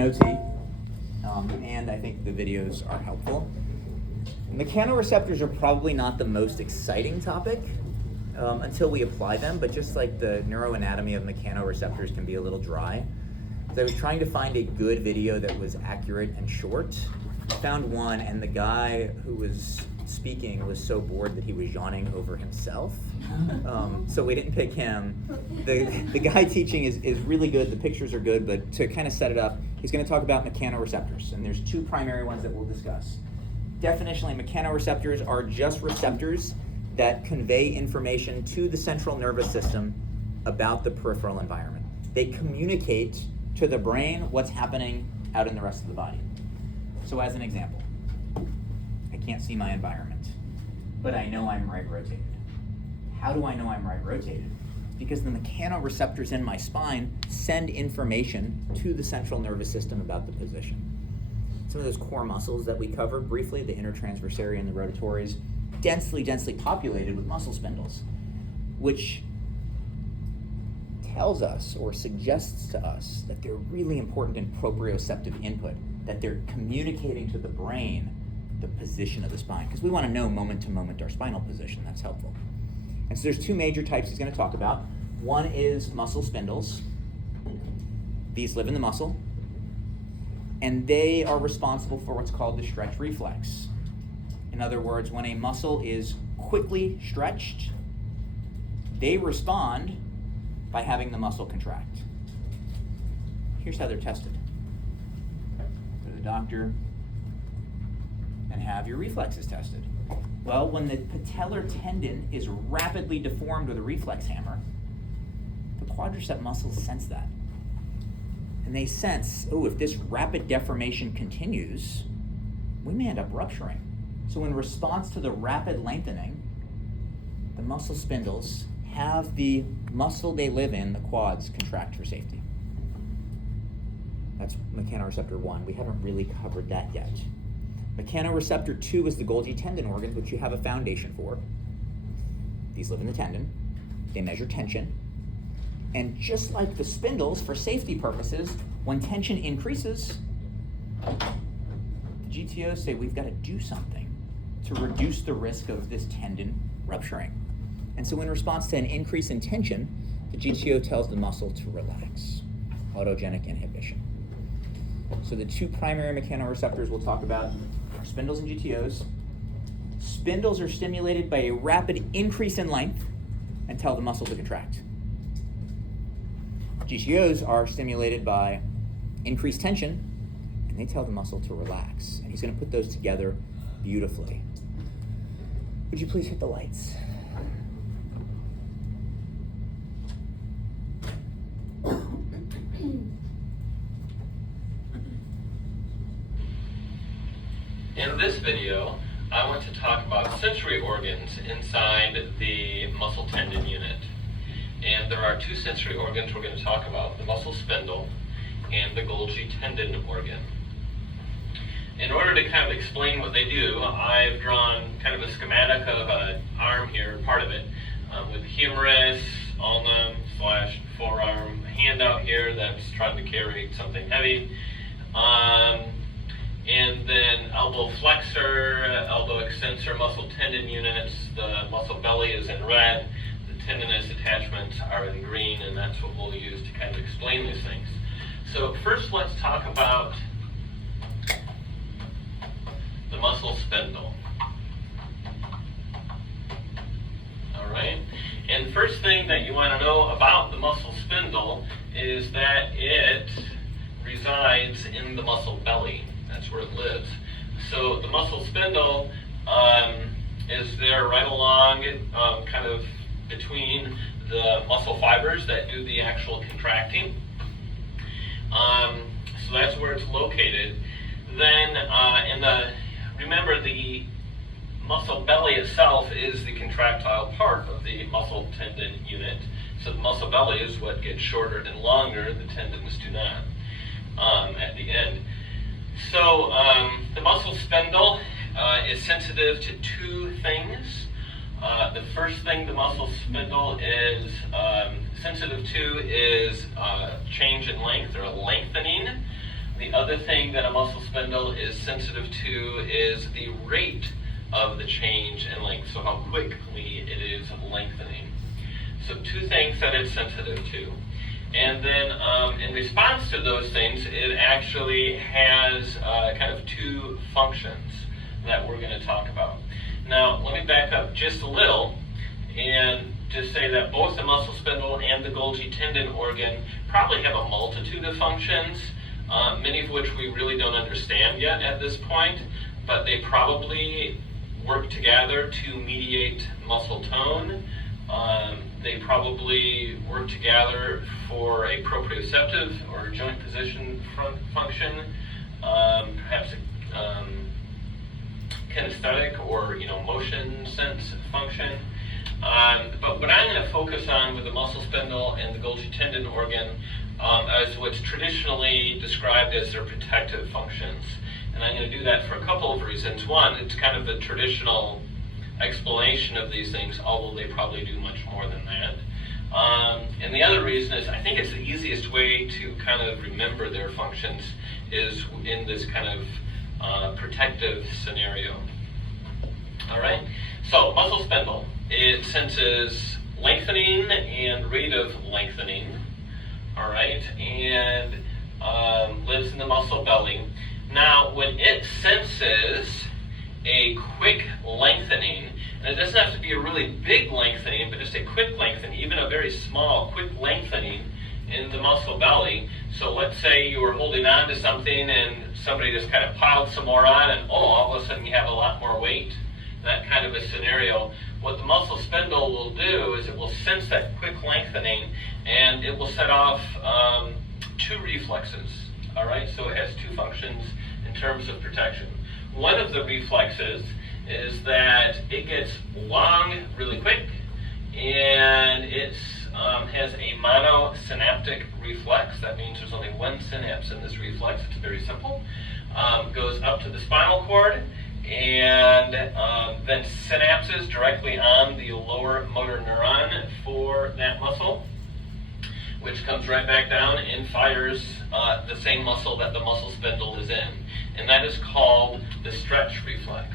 OT, and I think the videos are helpful. Mechanoreceptors are probably not the most exciting topic until we apply them, but just like the neuroanatomy of mechanoreceptors can be a little dry. So I was trying to find a good video that was accurate and short. I found one, and the guy who was speaking was so bored that he was yawning over himself. So we didn't pick him. The guy teaching is really good, the pictures are good, but to kind of set it up, he's going to talk about mechanoreceptors, and there's two primary ones that we'll discuss. Definitionally, mechanoreceptors are just receptors that convey information to the central nervous system about the peripheral environment. They communicate to the brain what's happening out in the rest of the body. So as an example, I can't see my environment, but I know I'm right rotated. How do I know I'm right rotated? Because the mechanoreceptors in my spine send information to the central nervous system about the position. Some of those core muscles that we covered briefly, the intertransversaria and the rotatories, densely populated with muscle spindles, which tells us or suggests to us that they're really important in proprioceptive input, that they're communicating to the brain the position of the spine, because we want to know moment to moment our spinal position. That's helpful. And so there's two major types he's going to talk about. One is muscle spindles. These live in the muscle, and they are responsible for what's called the stretch reflex. In other words, when a muscle is quickly stretched, they respond by having the muscle contract. Here's how they're tested. Go to the doctor and have your reflexes tested. Well, when the patellar tendon is rapidly deformed with a reflex hammer, the quadricep muscles sense that. And they sense, if this rapid deformation continues, we may end up rupturing. So in response to the rapid lengthening, the muscle spindles have the muscle they live in, the quads, contract for safety. That's mechanoreceptor 1. We haven't really covered that yet. Mechanoreceptor 2 is the Golgi tendon organ, which you have a foundation for. These live in the tendon. They measure tension. And just like the spindles, for safety purposes, when tension increases, the GTOs say we've got to do something to reduce the risk of this tendon rupturing. And so in response to an increase in tension, the GTO tells the muscle to relax. Autogenic inhibition. So the two primary mechanoreceptors we'll talk about are spindles and GTOs. Spindles are stimulated by a rapid increase in length and tell the muscle to contract. GTOs are stimulated by increased tension and they tell the muscle to relax. And he's going to put those together beautifully. Would you please hit the lights? In this video, I want to talk about sensory organs inside the muscle tendon unit. And there are two sensory organs we're going to talk about, the muscle spindle and the Golgi tendon organ. In order to kind of explain what they do, I've drawn kind of a schematic of an arm here, part of it, with humerus, ulnum / forearm, hand out here that's trying to carry something heavy, and then elbow flexor, elbow extensor muscle tendon units. The muscle belly is in red, the tendinous attachments are in green, and that's what we'll use to kind of explain these things. So first let's talk about the muscle spindle. All right, and first thing that you want to know about the muscle spindle is that it resides in the muscle belly. That's where it lives. So the muscle spindle is there right along, kind of between the muscle fibers that do the actual contracting. So that's where it's located. Then remember the muscle belly itself is the contractile part of the muscle tendon unit. So the muscle belly is what gets shorter and longer, the tendons do not at the end. So the muscle spindle is sensitive to two things. The first thing the muscle spindle is sensitive to is change in length or lengthening, The other thing that a muscle spindle is sensitive to is the rate of the change in length, so how quickly it is lengthening. So two things that it's sensitive to. And then in response to those things, it actually has kind of two functions that we're going to talk about. Now, let me back up just a little and just say that both the muscle spindle and the Golgi tendon organ probably have a multitude of functions, many of which we really don't understand yet at this point, but they probably work together to mediate muscle tone. They probably work together for a proprioceptive or joint position function, perhaps kinesthetic or motion sense function. But what I'm going to focus on with the muscle spindle and the Golgi tendon organ is what's traditionally described as their protective functions. And I'm going to do that for a couple of reasons. One, it's kind of the traditional explanation of these things, although they probably do much more than that. And the other reason is I think it's the easiest way to kind of remember their functions is in this kind of protective scenario. All right, so muscle spindle, it senses lengthening and rate of lengthening, all right, and lives in the muscle belly. Now, when it senses a quick lengthening, and it doesn't have to be a really big lengthening, but just a quick lengthening, even a very small, quick lengthening in the muscle belly. So let's say you were holding on to something and somebody just kind of piled some more on and all of a sudden you have a lot more weight, that kind of a scenario. What the muscle spindle will do is it will sense that quick lengthening and it will set off two reflexes, all right? So it has two functions in terms of protection. One of the reflexes is that it gets long really quick, and it has a monosynaptic reflex. That means there's only one synapse in this reflex. It's very simple. Goes up to the spinal cord and then synapses directly on the lower motor neuron for that muscle, which comes right back down and fires the same muscle that the muscle spindle is in. And that is called the stretch reflex.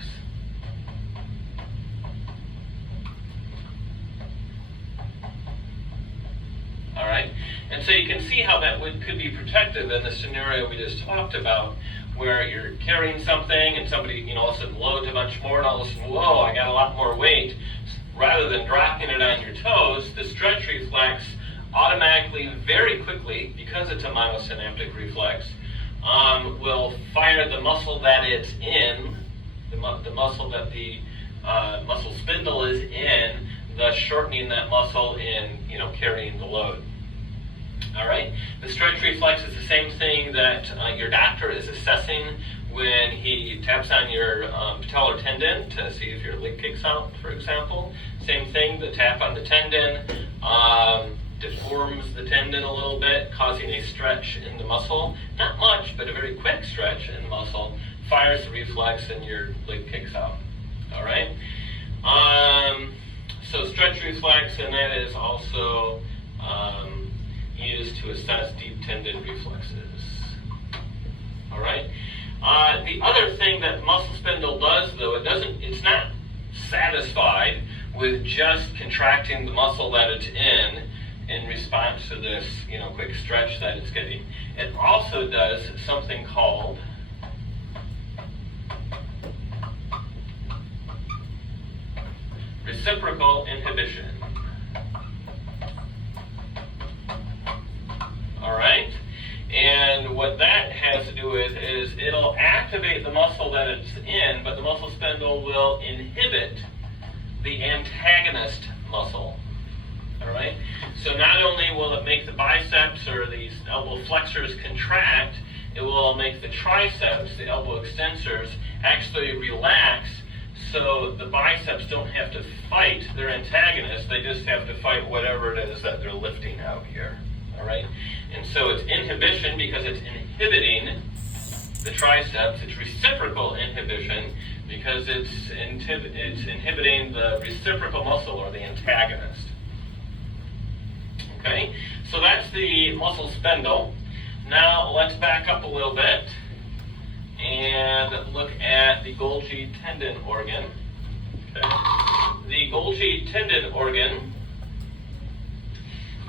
All right, and so you can see how that could be protective in the scenario we just talked about, where you're carrying something and somebody, all of a sudden loads a bunch more, and all of a sudden, whoa, I got a lot more weight. Rather than dropping it on your toes, the stretch reflex automatically, very quickly, because it's a monosynaptic reflex, will fire the muscle that it's in, the muscle that the muscle spindle is in, thus shortening that muscle and carrying the load. All right. The stretch reflex is the same thing that your doctor is assessing when he taps on your patellar tendon to see if your leg kicks out, for example. Same thing. The tap on the tendon deforms the tendon a little bit, causing a stretch in the muscle. Not much, but a very quick stretch in the muscle. Fires the reflex and your leg kicks out. All right. So stretch reflex, and that is also used to assess deep tendon reflexes. All right. The other thing that muscle spindle does, though, it's not satisfied with just contracting the muscle that it's in response to this, quick stretch that it's getting. It also does something called reciprocal inhibition. All right? And what that has to do with is it'll activate the muscle that it's in, but the muscle spindle will inhibit the antagonist muscle. All right? So not only will it make the biceps or these elbow flexors contract, it will make the triceps, the elbow extensors, actually relax, so the biceps don't have to fight their antagonist, they just have to fight whatever it is that they're lifting out here. All right? And so it's inhibition because it's inhibiting the triceps. It's reciprocal inhibition because it's inhibiting the reciprocal muscle or the antagonist. Okay? So that's the muscle spindle. Now let's back up a little bit and look at the Golgi tendon organ. Okay. The Golgi tendon organ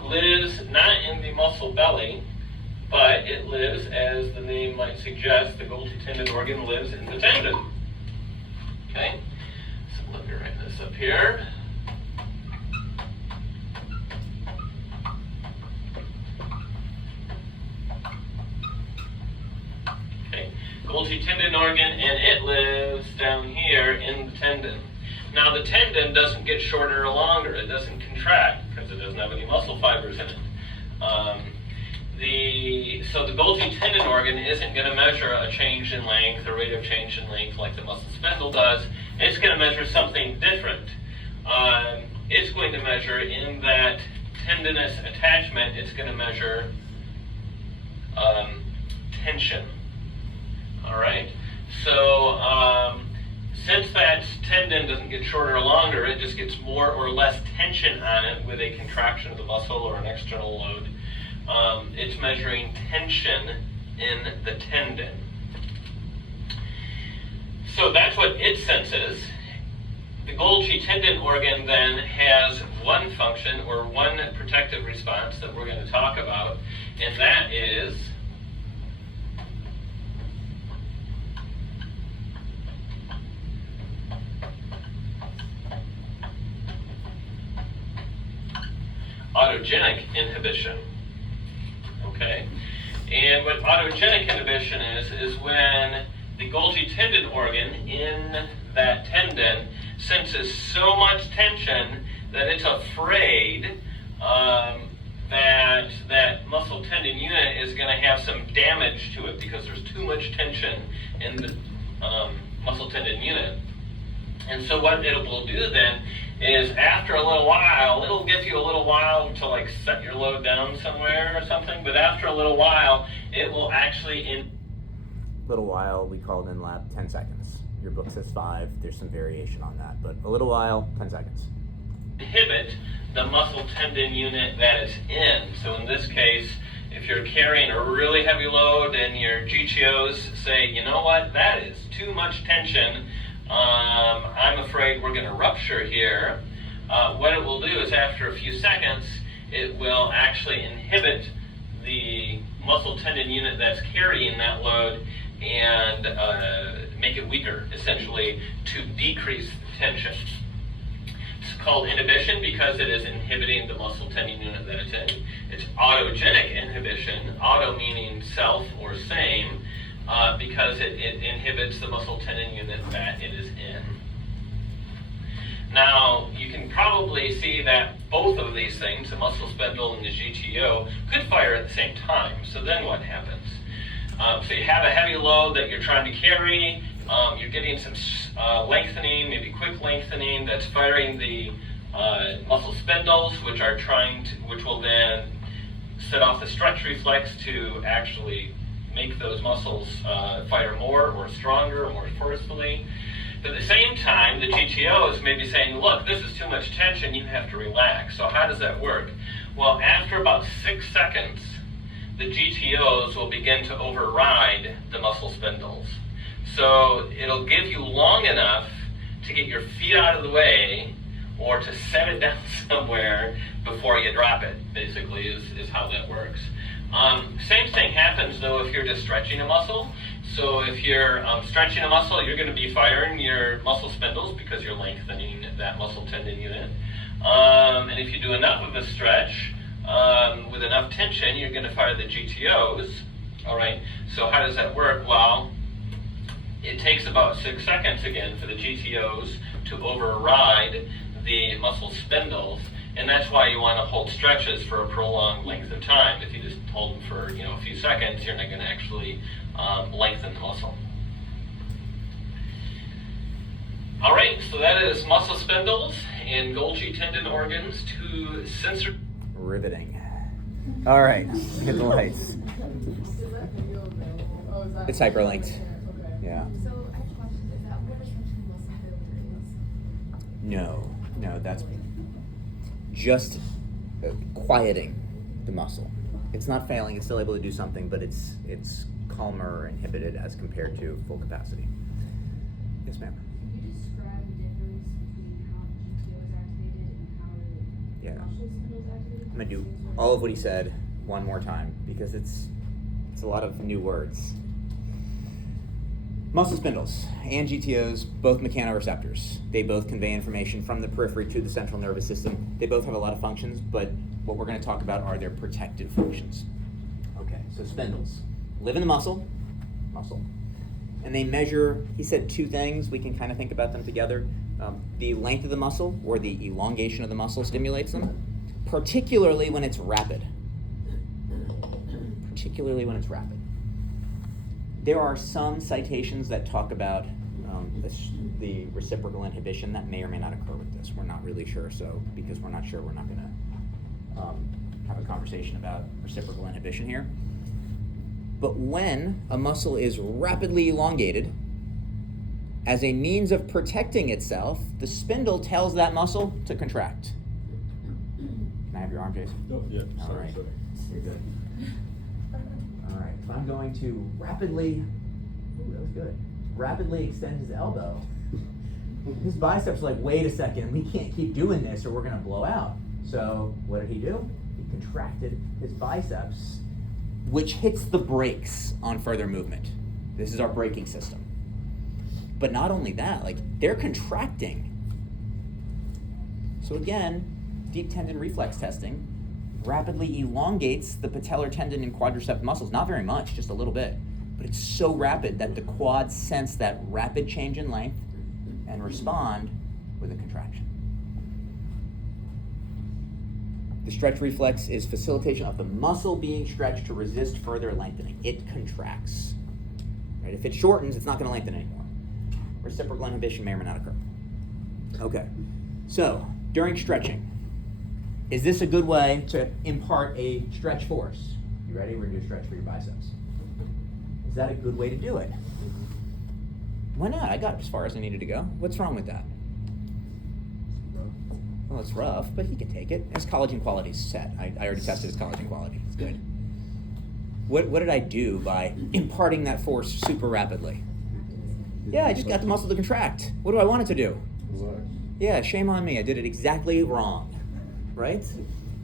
lives not in the muscle belly, but it lives, as the name might suggest, the Golgi tendon organ lives in the tendon. Okay, so let me write this up here. Okay, Golgi tendon organ, and it lives down here in the tendon. Now the tendon doesn't get shorter or longer, it doesn't contract because it doesn't have any muscle fibers in it. So the Golgi tendon organ isn't going to measure a change in length or rate of change in length like the muscle spindle does. It's going to measure something different. It's going to measure in that tendinous attachment, it's going to measure tension. All right? So since that tendon doesn't get shorter or longer, it just gets more or less tension on it with a contraction of the muscle or an external load. It's measuring tension in the tendon. So that's what it senses. The Golgi tendon organ then has one function or one protective response that we're going to talk about, and that is autogenic inhibition. Okay? And what autogenic inhibition is when the Golgi tendon organ in that tendon senses so much tension that it's afraid that muscle tendon unit is going to have some damage to it because there's too much tension in the muscle tendon unit. And so what it will do then is after a little while, it'll give you a little while to like set your load down somewhere or something, but after a little while, it will actually Little while, we called in lab 10 seconds. Your book says 5, there's some variation on that, but a little while, 10 seconds. Inhibit the muscle tendon unit that it's in. So in this case, if you're carrying a really heavy load and your GTOs say, you know what, that is too much tension, I'm afraid we're going to rupture here. What it will do is after a few seconds, it will actually inhibit the muscle tendon unit that's carrying that load and make it weaker, essentially, to decrease the tension. It's called inhibition because it is inhibiting the muscle tendon unit that it's in. It's autogenic inhibition, auto meaning self or same, because it inhibits the muscle tendon unit that it is in. Now, you can probably see that both of these things, the muscle spindle and the GTO, could fire at the same time. So then what happens? So you have a heavy load that you're trying to carry, you're getting some lengthening, maybe quick lengthening, that's firing the muscle spindles, which will then set off the stretch reflex to actually make those muscles fire more or stronger or more forcefully. But at the same time, the GTOs may be saying, look, this is too much tension, you have to relax. So how does that work? Well, after about 6 seconds, the GTOs will begin to override the muscle spindles. So it'll give you long enough to get your feet out of the way or to set it down somewhere before you drop it, basically, is how that works. Same thing happens, though, if you're just stretching a muscle. So if you're stretching a muscle, you're going to be firing your muscle spindles because you're lengthening that muscle tendon unit. And if you do enough of a stretch with enough tension, you're going to fire the GTOs. All right. So how does that work? Well, it takes about 6 seconds again for the GTOs to override the muscle spindles. And that's why you want to hold stretches for a prolonged length of time. If you just hold them for a few seconds, you're not going to actually lengthen the muscle. All right, so that is muscle spindles and Golgi tendon organs, two sensory. Riveting. All right, hit the lights. It's hyperlinked. Yeah. So I have a question. Is that what restriction muscle failure is? No, that's just quieting the muscle. It's not failing, it's still able to do something, but it's calmer or inhibited as compared to full capacity. Yes, ma'am. Can you describe the difference between how GTO is activated and how the Yeah. muscle spindle is activated? I'm gonna do all of what he said one more time because it's a lot of new words. Muscle spindles and GTOs, both mechanoreceptors. They both convey information from the periphery to the central nervous system. They both have a lot of functions, but what we're going to talk about are their protective functions. Okay, so spindles live in the muscle, and they measure, he said two things, we can kind of think about them together. The length of the muscle or the elongation of the muscle stimulates them, particularly when it's rapid. There are some citations that talk about the reciprocal inhibition that may or may not occur with this. We're not really sure, so because we're not sure, we're not going to have a conversation about reciprocal inhibition here. But when a muscle is rapidly elongated, as a means of protecting itself, the spindle tells that muscle to contract. Can I have your arm, Jason? Oh, yeah, All sorry. right. You're good. All right, if I'm going to rapidly, that was good, rapidly extend his elbow, his biceps are like, wait a second, we can't keep doing this or we're gonna blow out. So what did he do? He contracted his biceps, which hits the brakes on further movement. This is our braking system. But not only that, like they're contracting. So again, deep tendon reflex testing rapidly elongates the patellar tendon and quadricep muscles, not very much, just a little bit, but it's so rapid that the quads sense that rapid change in length and respond with a contraction. The stretch reflex is facilitation of the muscle being stretched to resist further lengthening. It contracts. Right? If it shortens, it's not going to lengthen anymore. Reciprocal inhibition may or may not occur. Okay, so during stretching, is this a good way to impart a stretch force? You ready? We're going to do a stretch for your biceps. Is that a good way to do it? Why not? I got as far as I needed to go. What's wrong with that? Well, it's rough, but he can take it. His collagen quality is set. I already tested his collagen quality. It's good. What did I do by imparting that force super rapidly? Yeah, I just got the muscle to contract. What do I want it to do? Relax. Yeah, shame on me. I did it exactly wrong, right?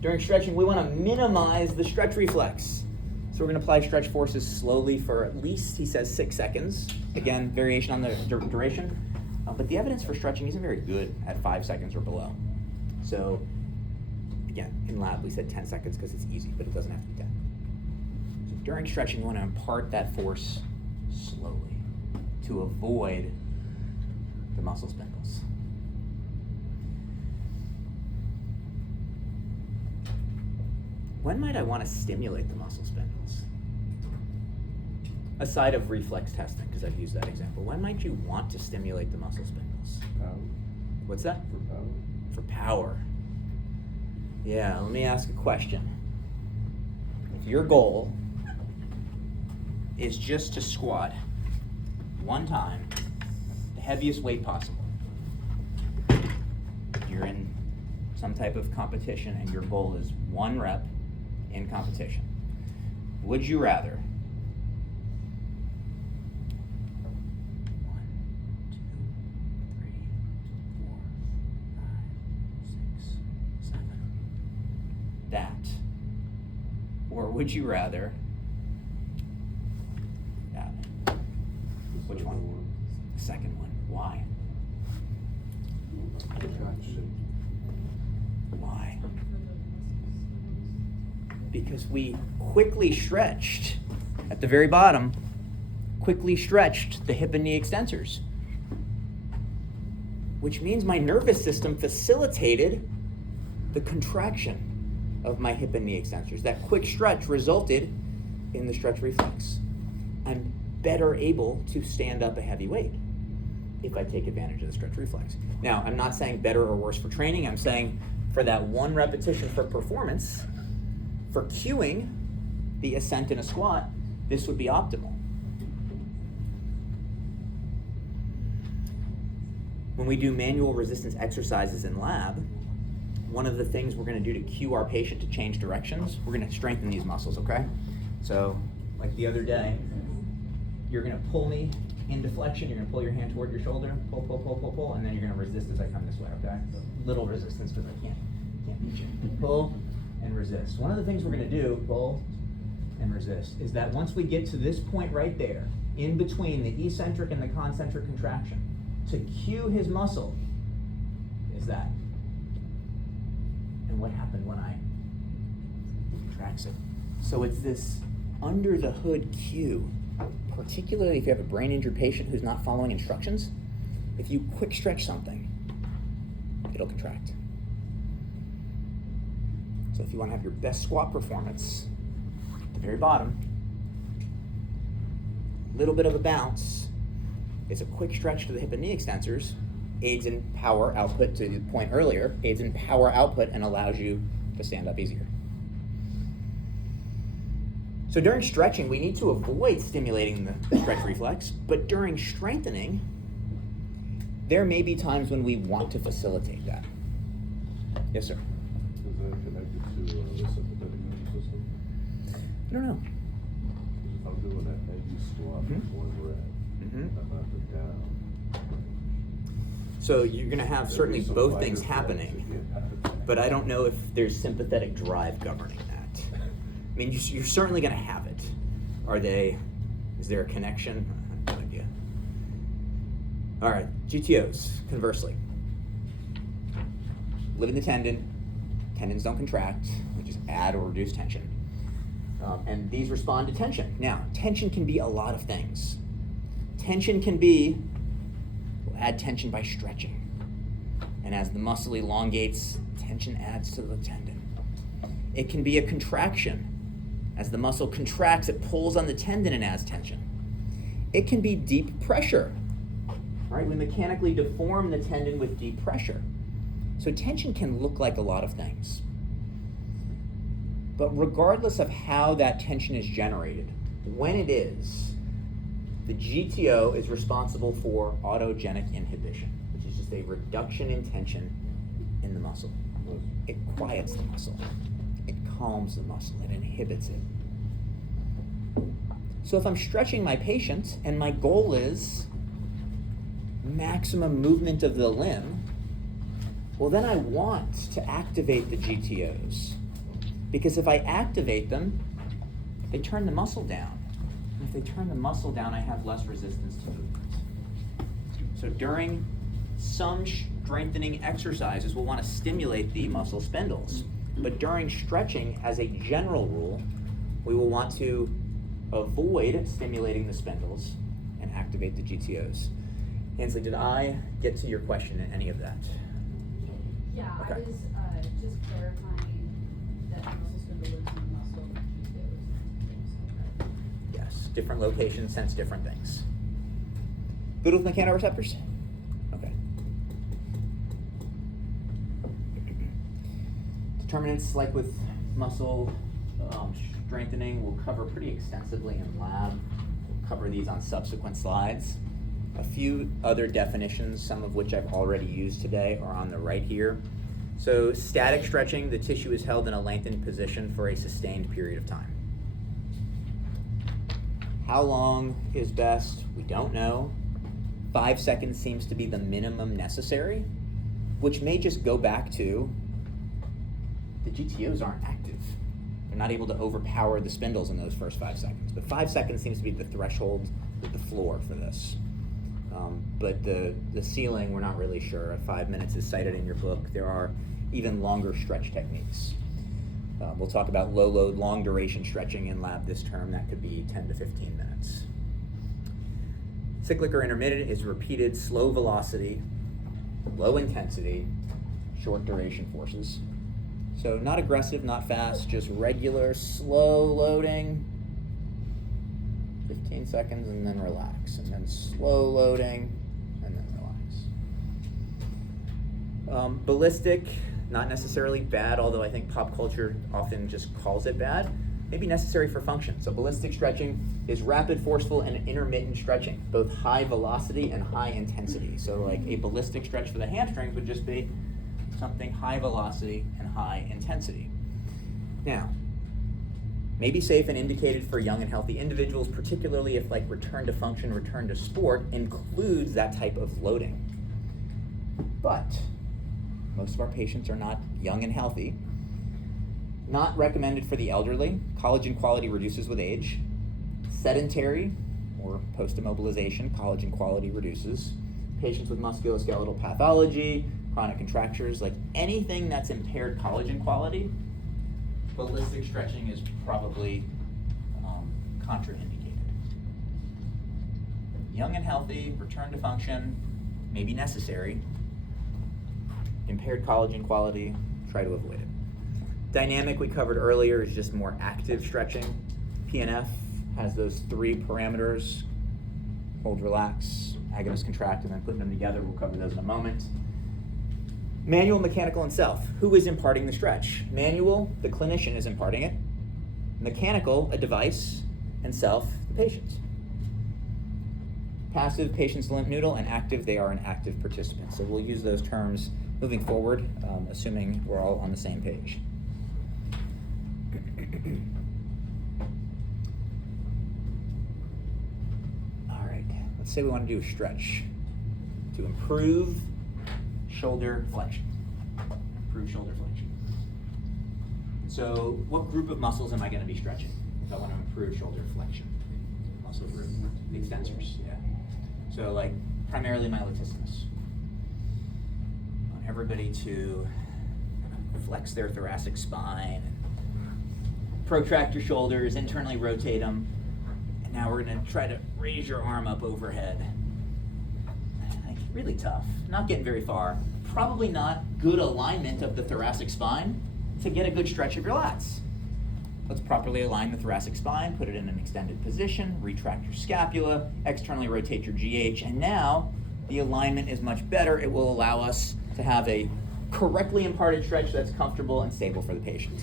During stretching, we want to minimize the stretch reflex. So we're going to apply stretch forces slowly for at least, he says, 6 seconds. Again, variation on the duration. But the evidence for stretching isn't very good at 5 seconds or below. So, again, in lab we said 10 seconds because it's easy, but it doesn't have to be 10. So during stretching, we want to impart that force slowly to avoid the muscle spindles. When might I want to stimulate the muscle spindles? Aside of reflex testing, because I've used that example, when might you want to stimulate the muscle spindles? Power. What's that? For power. For power. Yeah, let me ask a question. If your goal is just to squat one time, the heaviest weight possible, you're in some type of competition and your goal is 1 rep in competition, would you rather 1, 2, 3, 4, 5, 6, 7 that, or would you rather that? Which one? The second one. Why? Why? Because we quickly stretched at the very bottom, quickly stretched the hip and knee extensors, which means my nervous system facilitated the contraction of my hip and knee extensors. That quick stretch resulted in the stretch reflex. I'm better able to stand up a heavy weight if I take advantage of the stretch reflex. Now, I'm not saying better or worse for training. I'm saying for that 1 repetition for performance, for cueing the ascent in a squat, this would be optimal. When we do manual resistance exercises in lab, one of the things we're going to do to cue our patient to change directions, we're going to strengthen these muscles, okay? So, like the other day, you're going to pull me into flexion, you're going to pull your hand toward your shoulder, pull, pull, pull, pull, pull, and then you're going to resist as I come this way, okay? So little resistance because I can't beat you. Pull and resist. One of the things we're going to do, pull and resist, is that once we get to this point right there, in between the eccentric and the concentric contraction, to cue his muscle, is that. And what happened when I contracts it? So it's this under the hood cue, particularly if you have a brain injured patient who's not following instructions. If you quick stretch something, it'll contract. So if you want to have your best squat performance, at the very bottom, little bit of a bounce, it's a quick stretch to the hip and knee extensors, aids in power output, to the point earlier, aids in power output and allows you to stand up easier. So during stretching, we need to avoid stimulating the stretch reflex, but during strengthening, there may be times when we want to facilitate that. Yes, sir? Is that connected to the sympathetic nervous system? I don't know. If I'm doing that maybe squat before we're at, I'm up and down. So you're going to have There'd certainly be some both fight things or flight happening, to get. but I don't know if there's sympathetic drive governing that. I mean, you're certainly going to have it. Is there a connection? I have no idea. All right, GTOs, conversely. Live in the tendon, tendons don't contract, we just add or reduce tension. And these respond to tension. Now, tension can be a lot of things. Tension can be, we'll add tension by stretching. And as the muscle elongates, tension adds to the tendon. It can be a contraction. As the muscle contracts, it pulls on the tendon and adds tension. It can be deep pressure. Right? We mechanically deform the tendon with deep pressure. So tension can look like a lot of things. But regardless of how that tension is generated, when it is, the GTO is responsible for autogenic inhibition, which is just a reduction in tension in the muscle. It quiets the muscle. It calms the muscle. It inhibits it. So if I'm stretching my patient and my goal is maximum movement of the limb, well, then I want to activate the GTOs. Because if I activate them, they turn the muscle down. And if they turn the muscle down, I have less resistance to movement. So during some strengthening exercises, we'll want to stimulate the muscle spindles. But during stretching, as a general rule, we will want to avoid stimulating the spindles and activate the GTOs. Hensley, did I get to your question in any of that? Yeah, Okay. I was just clarifying that muscle spindle lives in the muscle GTOs. Yes, different locations sense different things. Good with mechanoreceptors? Okay. Determinants, like with muscle strengthening, we'll cover pretty extensively in lab. We'll cover these on subsequent slides. A few other definitions, some of which I've already used today, are on the right here. So static stretching, the tissue is held in a lengthened position for a sustained period of time. How long is best? We don't know. 5 seconds seems to be the minimum necessary, which may just go back to the GTOs aren't active. They're not able to overpower the spindles in those first 5 seconds. But 5 seconds seems to be the threshold, the floor for this. But the ceiling, we're not really sure. 5 minutes is cited in your book. There are even longer stretch techniques. We'll talk about low load, long duration stretching in lab this term. That could be 10 to 15 minutes. Cyclic or intermittent is repeated, slow velocity, low intensity, short duration forces. So not aggressive, not fast, just regular, slow loading, 15 seconds and then relax, and then slow loading, and then relax. Ballistic, not necessarily bad, although I think pop culture often just calls it bad. Maybe necessary for function. So ballistic stretching is rapid, forceful, and intermittent stretching, both high velocity and high intensity. So like a ballistic stretch for the hamstrings would just be something high velocity and high intensity. Now, may be safe and indicated for young and healthy individuals, particularly if like return to function, return to sport includes that type of loading. But most of our patients are not young and healthy. Not recommended for the elderly. Collagen quality reduces with age. Sedentary or post-immobilization, collagen quality reduces. Patients with musculoskeletal pathology, chronic contractures, like anything that's impaired collagen quality, ballistic stretching is probably contraindicated. Young and healthy, return to function, may be necessary. Impaired collagen quality, try to avoid it. Dynamic we covered earlier is just more active stretching. PNF has those 3 parameters: hold, relax, agonist, contract, and then putting them together. We'll cover those in a moment. Manual, mechanical, and self. Who is imparting the stretch? Manual, the clinician is imparting it. Mechanical, a device. And self, the patient. Passive, patient's limp noodle, and active, they are an active participant. So we'll use those terms moving forward, assuming we're all on the same page. All right, let's say we want to do a stretch to improve shoulder flexion. Improve shoulder flexion. So what group of muscles am I going to be stretching if I want to improve shoulder flexion? Muscle group, the extensors, yeah. So like primarily my latissimus. I want everybody to flex their thoracic spine, protract your shoulders, internally rotate them, and now we're going to try to raise your arm up overhead. Like, really tough, not getting very far. Probably not good alignment of the thoracic spine to get a good stretch of your lats. Let's properly align the thoracic spine, put it in an extended position, retract your scapula, externally rotate your GH, and now the alignment is much better. It will allow us to have a correctly imparted stretch that's comfortable and stable for the patient.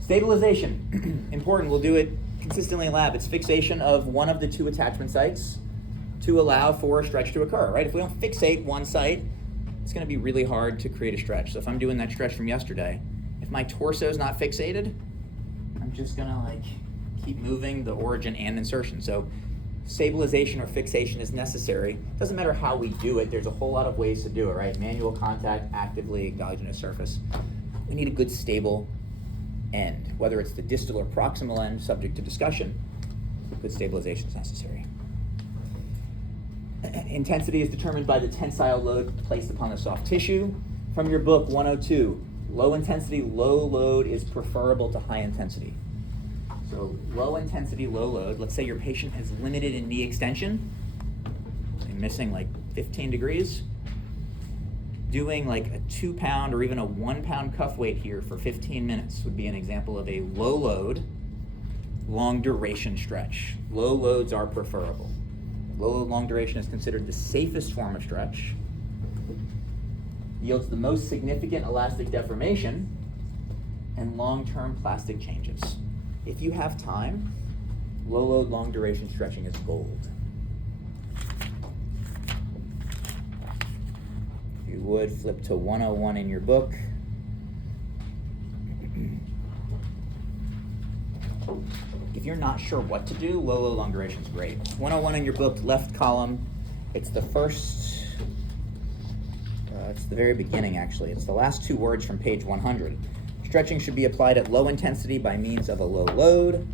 Stabilization, important. We'll do it consistently in lab. It's fixation of one of the 2 attachment sites to allow for a stretch to occur, right? If we don't fixate one site, it's going to be really hard to create a stretch. So if I'm doing that stretch from yesterday, if my torso is not fixated, I'm just going to like keep moving the origin and insertion. So stabilization or fixation is necessary. Doesn't matter how we do it. There's a whole lot of ways to do it, right? Manual contact, actively, exogenous surface. We need a good stable end, whether it's the distal or proximal end, subject to discussion. Good stabilization is necessary. Intensity is determined by the tensile load placed upon the soft tissue. From your book 102, low intensity, low load is preferable to high intensity. So low intensity, low load. Let's say your patient is limited in knee extension, and missing like 15 degrees. Doing like a 2-pound or even a 1-pound cuff weight here for 15 minutes would be an example of a low load, long duration stretch. Low loads are preferable. Low load, long duration is considered the safest form of stretch. Yields the most significant elastic deformation and long-term plastic changes. If you have time, low load, long duration stretching is gold. If you would, flip to 101 in your book. If you're not sure what to do, low load, long duration is great. 101 in your book, left column. It's the first, it's the very beginning actually. It's the last 2 words from page 100. Stretching should be applied at low intensity by means of a low load.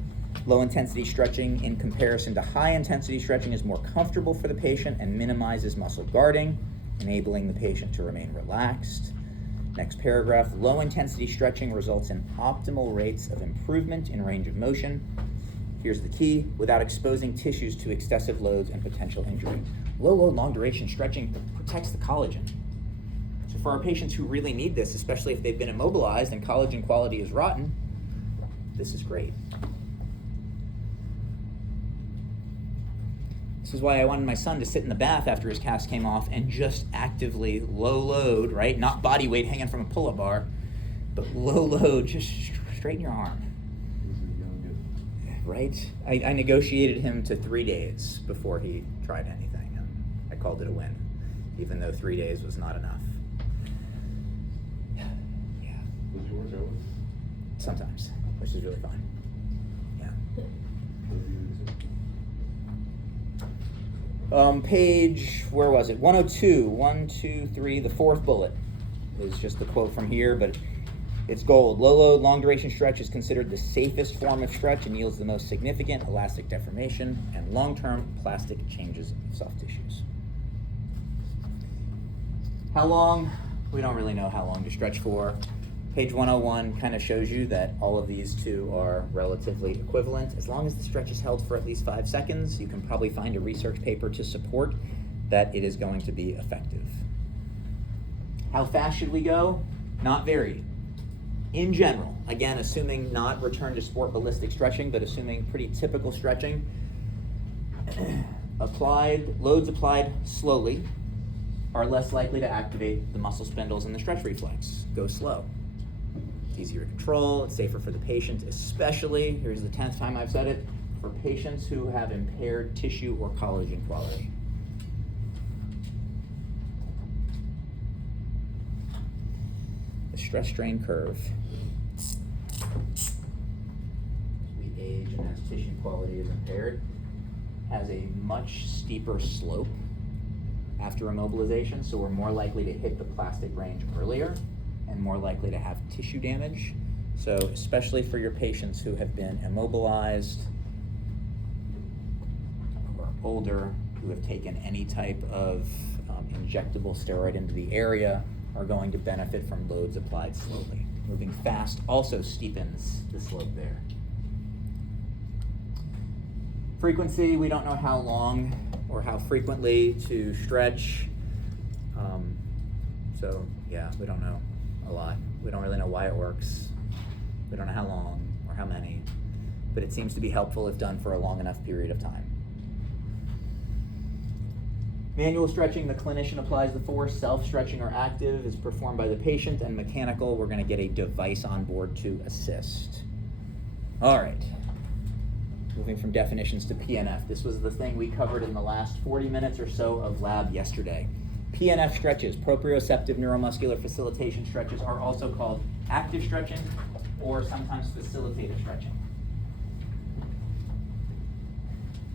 Low intensity stretching in comparison to high intensity stretching is more comfortable for the patient and minimizes muscle guarding, enabling the patient to remain relaxed. Next paragraph, low intensity stretching results in optimal rates of improvement in range of motion. Here's the key, without exposing tissues to excessive loads and potential injury. Low load, long duration stretching protects the collagen. So for our patients who really need this, especially if they've been immobilized and collagen quality is rotten, this is great. This is why I wanted my son to sit in the bath after his cast came off and just actively low load, right? Not body weight hanging from a pull-up bar, but low load, just straighten your arm. Who's the youngest? right? I negotiated him to 3 days before he tried anything, and I called it a win, even though 3 days was not enough. Yeah, Does he work out with? sometimes, which is really fun. Yeah. Does he use it? Page, where was it? 102, 1, 2, 3, the fourth bullet is just the quote from here, but it's gold. Low load, long duration stretch is considered the safest form of stretch and yields the most significant elastic deformation and long-term plastic changes of soft tissues. How long? We don't really know how long to stretch for. Page 101 kind of shows you that all of these two are relatively equivalent. As long as the stretch is held for at least 5 seconds, you can probably find a research paper to support that it is going to be effective. How fast should we go? Not very. In general, again, assuming not return to sport ballistic stretching, but assuming pretty typical stretching, loads applied slowly are less likely to activate the muscle spindles and the stretch reflex. Go slow. It's easier to control, it's safer for the patient, especially, here's the 10th time I've said it, for patients who have impaired tissue or collagen quality. The stress strain curve. As we age and as tissue quality is impaired, has a much steeper slope after immobilization, so we're more likely to hit the plastic range earlier and more likely to have tissue damage. So especially for your patients who have been immobilized or older, who have taken any type of injectable steroid into the area, are going to benefit from loads applied slowly. Moving fast also steepens the slope there. Frequency, we don't know how long or how frequently to stretch. So yeah, we don't know a lot. We don't really know why it works. We don't know how long or how many, but it seems to be helpful if done for a long enough period of time. Manual stretching, the clinician applies the force. Self-stretching or active is performed by the patient, and mechanical, we're gonna get a device on board to assist. All right, moving from definitions to PNF. This was the thing we covered in the last 40 minutes or so of lab yesterday. PNF stretches, proprioceptive neuromuscular facilitation stretches, are also called active stretching or sometimes facilitative stretching.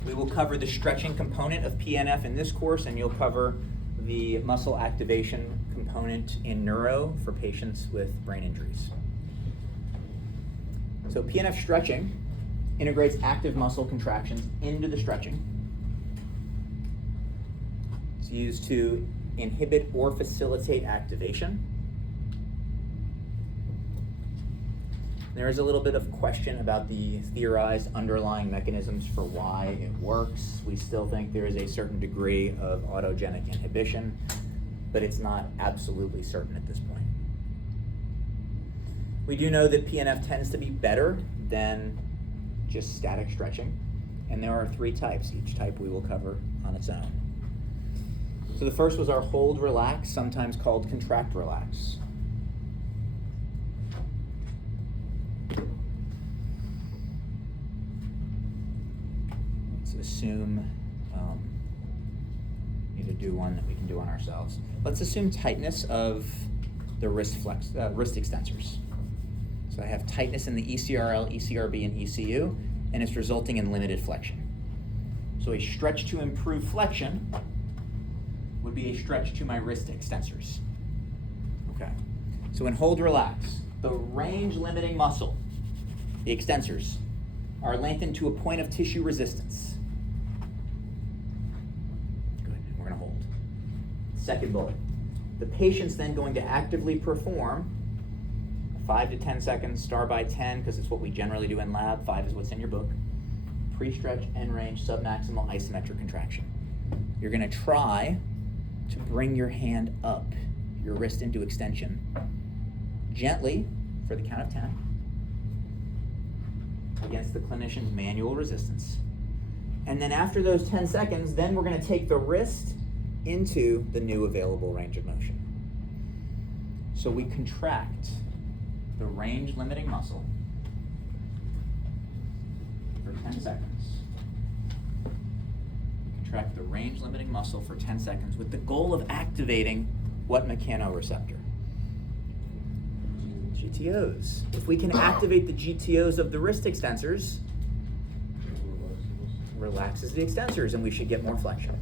We will cover the stretching component of PNF in this course, and you'll cover the muscle activation component in neuro for patients with brain injuries. So PNF stretching integrates active muscle contractions into the stretching. It's used to inhibit or facilitate activation. There is a little bit of question about the theorized underlying mechanisms for why it works. We still think there is a certain degree of autogenic inhibition, but it's not absolutely certain at this point. We do know that PNF tends to be better than just static stretching, and there are 3 types. Each type we will cover on its own. So the first was our hold relax, sometimes called contract relax. Let's assume, need to do one that we can do on ourselves. Let's assume tightness of the wrist extensors. So I have tightness in the ECRL, ECRB, and ECU, and it's resulting in limited flexion. So a stretch to improve flexion would be a stretch to my wrist extensors. Okay. So in hold relax, the range limiting muscle, the extensors, are lengthened to a point of tissue resistance. Good, and we're gonna hold. Second bullet. The patient's then going to actively perform 5 to 10 seconds, star by 10, because it's what we generally do in lab. 5 is what's in your book. Pre-stretch, end range, submaximal isometric contraction. You're gonna try to bring your hand up, your wrist into extension, gently for the count of 10, against the clinician's manual resistance. And then after those 10 seconds, then we're gonna take the wrist into the new available range of motion. So we contract the range limiting muscle for 10 seconds. Contract the range limiting muscle for 10 seconds with the goal of activating what mechanoreceptor? GTOs. If we can activate the GTOs of the wrist extensors, relaxes the extensors and we should get more flexion.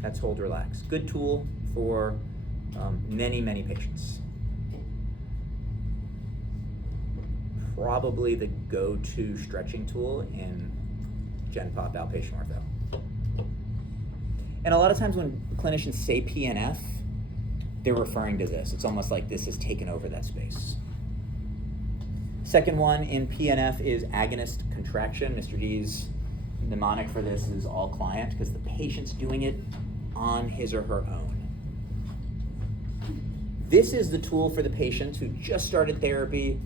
That's hold relax. Good tool for many, many patients. Probably the go-to stretching tool in Gen Pop outpatient ortho. And a lot of times when clinicians say PNF, they're referring to this. It's almost like this has taken over that space. Second one in PNF is agonist contraction. Mr. D's mnemonic for this is all client because the patient's doing it on his or her own. This is the tool for the patient who just started therapy,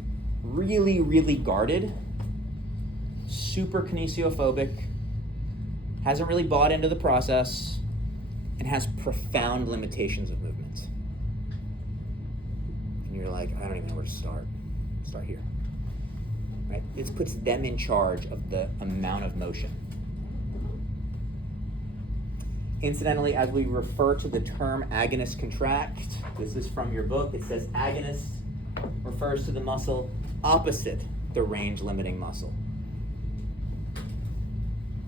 really, really guarded, super kinesiophobic, hasn't really bought into the process, and has profound limitations of movement. And you're like, I don't even know where to start. Start here. Right? This puts them in charge of the amount of motion. Incidentally, as we refer to the term agonist contract, this is from your book, it says agonist refers to the muscle opposite the range limiting muscle,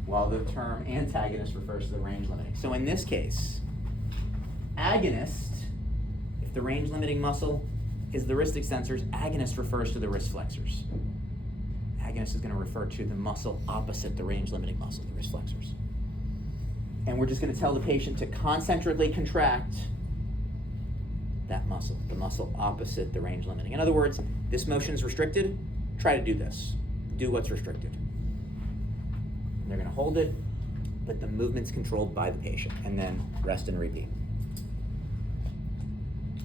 while the term antagonist refers to the range limiting. So in this case, agonist, if the range limiting muscle is the wrist extensors, agonist refers to the wrist flexors. Agonist is going to refer to the muscle opposite the range limiting muscle, the wrist flexors. And we're just going to tell the patient to concentrically contract that muscle, the muscle opposite the range limiting. In other words, this motion is restricted, try to do this. Do what's restricted. And they're going to hold it, but the movement's controlled by the patient, and then rest and repeat.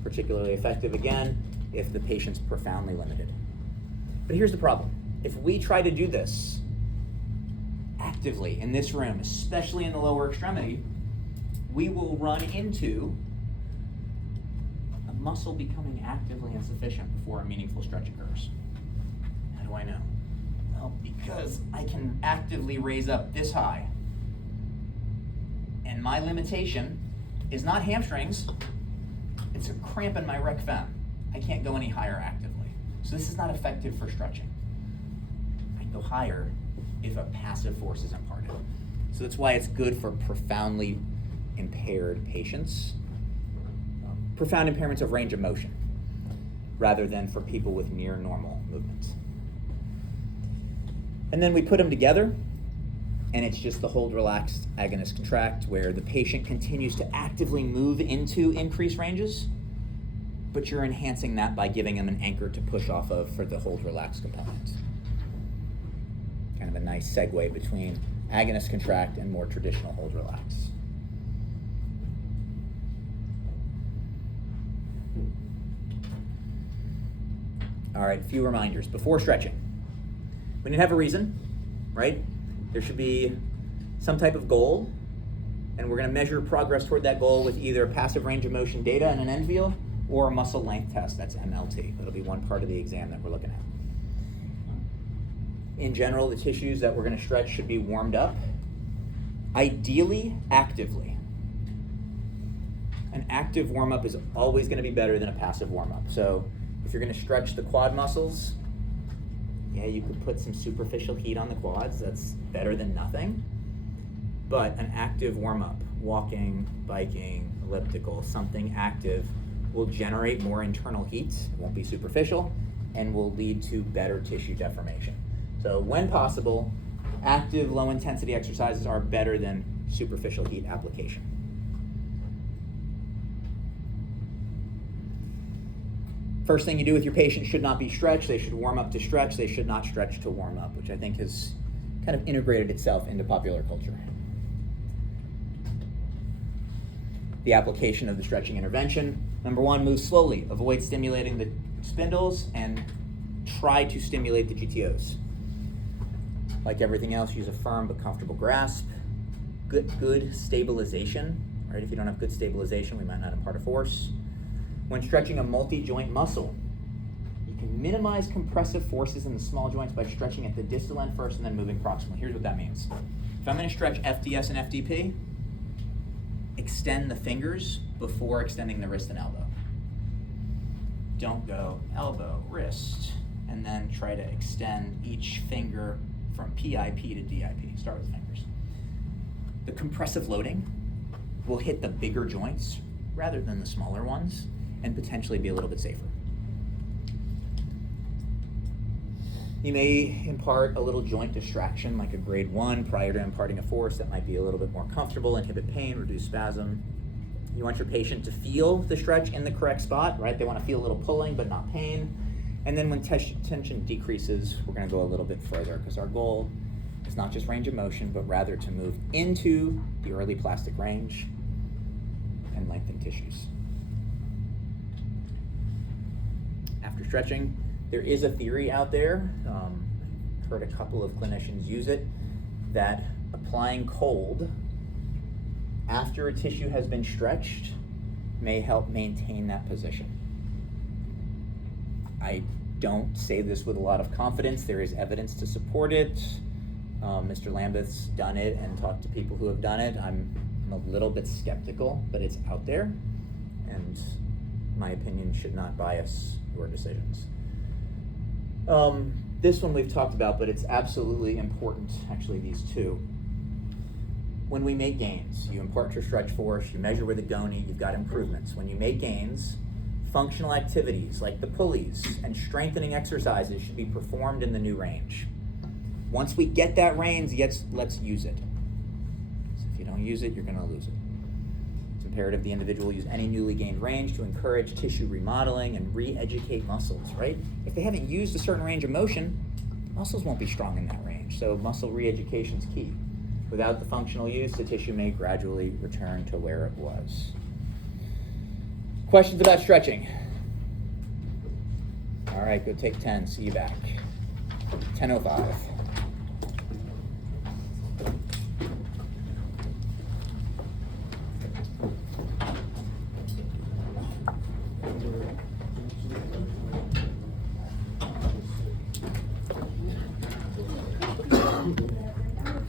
Particularly effective, again, if the patient's profoundly limited. But here's the problem. If we try to do this actively in this room, especially in the lower extremity, we will run into a muscle becoming actively insufficient before a meaningful stretch occurs. How do I know? Well, because I can actively raise up this high. And my limitation is not hamstrings, it's a cramp in my rec fem. I can't go any higher actively. So this is not effective for stretching. I can go higher if a passive force is imparted. So that's why it's good for profoundly impaired patients. Profound impairments of range of motion, rather than for people with near normal movements. And then we put them together, and it's just the hold, relaxed, agonist, contract, where the patient continues to actively move into increased ranges, but you're enhancing that by giving them an anchor to push off of for the hold, relax component. Kind of a nice segue between agonist, contract, and more traditional hold, relax. All right, a few reminders. Before stretching, we need to have a reason, right? There should be some type of goal, and we're going to measure progress toward that goal with either passive range of motion data in an end view or a muscle length test, that's MLT. That'll be one part of the exam that we're looking at. In general, the tissues that we're going to stretch should be warmed up, ideally actively. An active warm-up is always going to be better than a passive warm-up. So if you're going to stretch the quad muscles, yeah, you could put some superficial heat on the quads. That's better than nothing. But an active warm-up, walking, biking, elliptical, something active, will generate more internal heat, it won't be superficial, and will lead to better tissue deformation. So when possible, active low-intensity exercises are better than superficial heat application. First thing you do with your patient should not be stretch. They should warm up to stretch. They should not stretch to warm up, which I think has kind of integrated itself into popular culture. The application of the stretching intervention. Number one, move slowly. Avoid stimulating the spindles and try to stimulate the GTOs. Like everything else, use a firm but comfortable grasp. Good stabilization, right? If you don't have good stabilization, we might not impart a force. When stretching a multi-joint muscle, you can minimize compressive forces in the small joints by stretching at the distal end first and then moving proximally. Here's what that means. If I'm going to stretch FDS and FDP, extend the fingers before extending the wrist and elbow. Don't go elbow, wrist, and then try to extend each finger from PIP to DIP. Start with the fingers. The compressive loading will hit the bigger joints rather than the smaller ones and potentially be a little bit safer. You may impart a little joint distraction like a grade 1 prior to imparting a force that might be a little bit more comfortable, inhibit pain, reduce spasm. You want your patient to feel the stretch in the correct spot, right? They want to feel a little pulling but not pain. And then when tension decreases, we're going to go a little bit further because our goal is not just range of motion, but rather to move into the early plastic range and lengthen tissues. After stretching, there is a theory out there, heard a couple of clinicians use it, that applying cold after a tissue has been stretched may help maintain that position. I don't say this with a lot of confidence. There is evidence to support it. Mr. Lambeth's done it and talked to people who have done it. I'm a little bit skeptical, but it's out there, and my opinion should not bias your decisions. This one we've talked about, but it's absolutely important, actually these two. When we make gains, you impart your stretch force, you measure with a goni, you've got improvements. When you make gains, functional activities like the pulleys and strengthening exercises should be performed in the new range. Once we get that range, let's use it. So if you don't use it, you're going to lose it. It's imperative the individual use any newly gained range to encourage tissue remodeling and re-educate muscles, right? If they haven't used a certain range of motion, muscles won't be strong in that range. So muscle re-education is key. Without the functional use, the tissue may gradually return to where it was. Questions about stretching? All right, go take 10. See you back. 10:05.